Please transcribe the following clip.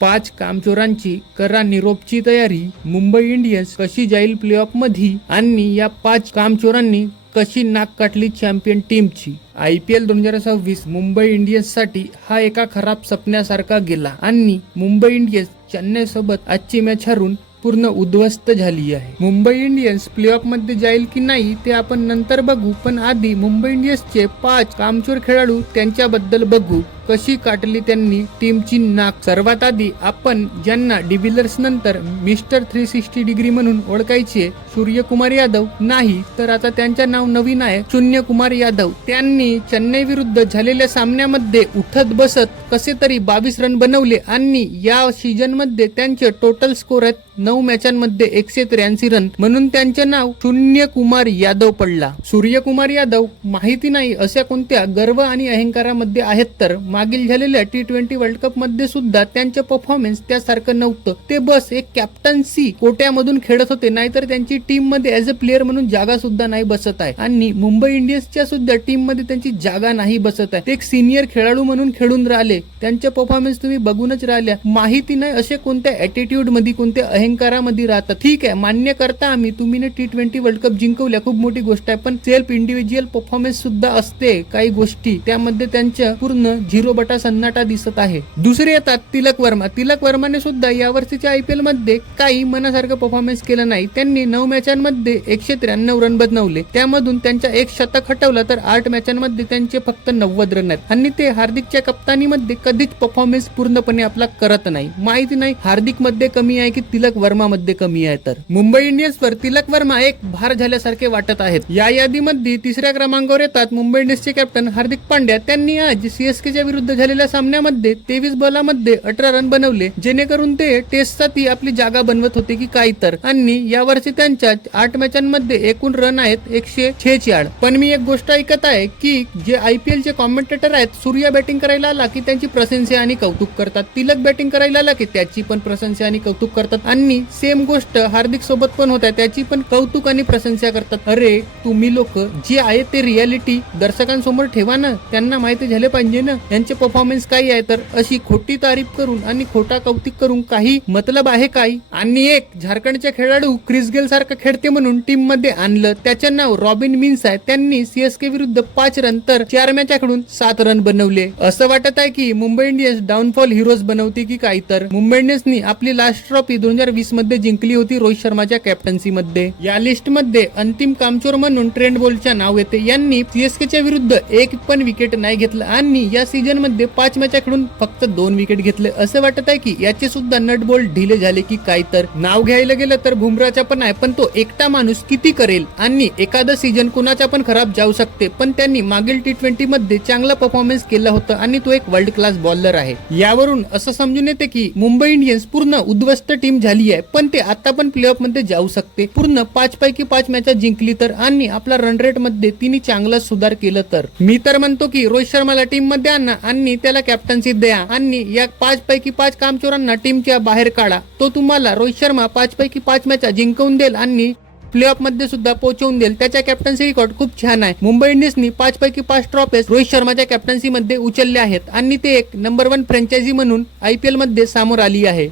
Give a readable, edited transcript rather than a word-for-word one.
5 कामचोरांची करा निरोपची तयारी. मुंबई इंडियन्स कशी जाईल प्लेऑफ मध्ये आणि या 5 कामचोरांनी कशी नाक काटली चॅम्पियन टीमची. IPL 2026 मुंबई इंडियन्स साठी हा एका खराब सपन्यासारखा गेला आणि मुंबई इंडियन्स चेन्नई सोबत आजची मॅच हरून पूर्ण उद्ध्वस्त झाली आहे. मुंबई इंडियन्स प्लेऑफ मध्ये जाईल की नाही ते आपण नंतर बघू, पण आधी मुंबई इंडियन्सचे 5 कामचोर खेळाडू त्यांच्याबद्दल बघू कशी काटली त्यांनी टीमची नाक. सर्वात आधी आपण ज्यांना डिव्हिलियर्स नंतर मिस्टर 360 डिग्री म्हणून ओळखायचे सूर्यकुमार यादव, नाही तर आता त्यांचे नाव नवीन आहे शून्यकुमार यादव. त्यांनी चेन्नई विरुद्ध झालेल्या सामन्यामध्ये उठत बसत कसे तरी 22 रन बनवले आणि या सीझन मध्ये त्यांचे टोटल स्कोर आहेत 9 मॅचांमध्ये 183 रन, म्हणून त्यांचे नाव शून्यकुमार यादव पडला. सूर्यकुमार यादव माहिती नाही अशा कोणत्या गर्व आणि अहंकारामध्ये आहेत, तर मागील झालेल्या T20 वर्ल्ड कप मध्ये सुद्धा त्यांचे परफॉर्मन्स त्यासारखं नव्हतं. ते बस एक कॅप्टन्सी कोट्यामधून खेळत होते, नाहीतर त्यांची टीम मध्ये ऍज अ प्लेअर म्हणून जागा सुद्धा नाही बसत आहे. आणि मुंबई इंडियन्सच्या सुद्धा टीम मध्ये त्यांची जागा नाही बसत आहे. ते एक सिनियर खेळाडू म्हणून खेळून राहिले, त्यांचे परफॉर्मन्स तुम्ही बघूनच राहिल्या. माहिती नाही असे कोणत्या ऍटिट्यूड मध्ये कोणत्या अहंकारामध्ये राहतात. ठीक आहे, मान्य करता आम्ही तुम्ही T20 वर्ल्ड कप जिंकवल्या, खूप मोठी गोष्ट आहे, पण सेल्फ इंडिव्हिज्युअल परफॉर्मन्स सुद्धा असते काही गोष्टी, त्यामध्ये त्यांच्या पूर्ण 0 सन्नाटा दिसत आहे. दुसरे येतात तिलक वर्मा. तिलक वर्माने सुद्धा यावर्षीच्या IPL मध्ये काही मनासारखं परफॉर्मन्स केलं नाही. त्यांनी 9 मॅचांमध्ये 193 रन बनवले, त्यामधून त्यांच्या 1 शतक हटवलं तर 8 मॅचांमध्ये त्यांचे फक्त 90 रन आहेत. आणि ते हार्दिकच्या कप्तानीमध्ये कधीच परफॉर्मन्स पूर्णपणे आपला करत नाही. माहिती नाही हार्दिक मध्ये कमी आहे की तिलक वर्मा मध्ये कमी आहे, तर मुंबई इंडियन्स वर तिलक वर्मा एक भार झाल्यासारखे वाटत आहेत. या यादीमध्ये तिसऱ्या क्रमांकावर येतात मुंबई इंडियन्सचे कॅप्टन हार्दिक पांड्या. त्यांनी आज CSKच्या विरुद्ध झालेल्या सामन्यामध्ये 23 बॉलामध्ये 18 रन बनवले, जेणेकरून ते टेस्टसाठी आपली जागा बनवत होते की काय तर. आणि यावर्षी त्यांच्या 8 मॅचांमध्ये एकूण रन आहेत 146. पण मी एक गोष्ट ऐकत आहे की जे IPL चे कॉमेंटेटर आहेत, सूर्या बॅटिंग करायला आला की त्यांची प्रशंसा आणि कौतुक करतात, तिलक बॅटिंग करायला आला की त्याची पण प्रशंसा आणि कौतुक करतात, आणि सेम गोष्ट हार्दिक सोबत पण होत आहे, त्याची पण कौतुक आणि प्रशंसा करतात. अरे तुम्ही लोक जे आहे ते रियालिटी दर्शकांसमोर ठेवा ना, त्यांना माहिती झाले पाहिजे ना यांचे परफॉर्मन्स काय आहे. तर अशी खोटी तारीफ करून आणि खोटा कौतुक करून काही मतलब आहे काय. आणि एक झारखंडचे खेळाडू क्रिस गेल सारखा खेळते म्हणून टीम मध्ये आणलं, त्याचे नाव रॉबिन मिन्स आहे. त्यांनी CSK विरुद्ध 5 रन तर 4 मॅचाकडून 7 रन बनवले. असं वाटत आहे की मुंबई इंडियन्स डाऊनफॉल हिरोज बनवते की काय. तर मुंबई इंडियन्सनी आपली लास्ट ट्रॉफी 2020 मध्ये जिंकली होती रोहित शर्माच्या कॅप्टन्सी मध्ये. या लिस्ट मध्ये अंतिम कामचोर म्हणून ट्रेंट बोल्टचे नाव येते. यांनी CSKच्या विरुद्ध एक पण विकेट नाही घेतलं आणि या सीझन मध्ये 5 मॅचाकडून फक्त 2 विकेट घेतले. असं वाटत आहे की याचे सुद्धा नट बोल्ट ढिले झाले की काय. तर नाव घ्यायला गेलं तर बुमराचा पण आहे, पण तो एकटा माणूस किती करेल आणि एखादं सीझन कुणाचा पण खराब जाऊ शकते, पण त्यांनी मागील T20 मध्ये चांगला परफॉर्मन्स केला होता आणि तो एक वर्ल्ड क्लास बॉलर आहे. यावरून असं समजून येते की मुंबई इंडियन्स पूर्ण उद्ध्वस्त टीम झाली आहे, पण ते आता पण प्लेऑफ मध्ये जाऊ शकते. पूर्ण 5 पैकी 5 मॅच जिंकली तर आणि आपला रन रेट मध्ये तिने चांगला सुधार केलं तर. मी तर म्हणतो की रोहित शर्माला टीम मध्ये आणा आणि त्याला कॅप्टन्सी द्या आणि या 5 पैकी 5 कामचोरांना टीमच्या बाहेर काढा. तो तुम्हाला रोहित शर्मा 5 पैकी 5 मॅच जिंकवून देईल आणि प्लेऑफ मध्ये सुद्धा पोहोचवून देईल. त्याच्या कॅप्टन्सी रेकॉर्ड खूप छान आहे. मुंबई इंडियन्सनी 5 पैकी 5 ट्रॉफीज रोहित शर्माच्या कॅप्टन्सी मध्ये उचलल्या आहेत आणि ते एक नंबर 1 फ्रँचायझी म्हणून IPL मध्ये समोर आली आहे.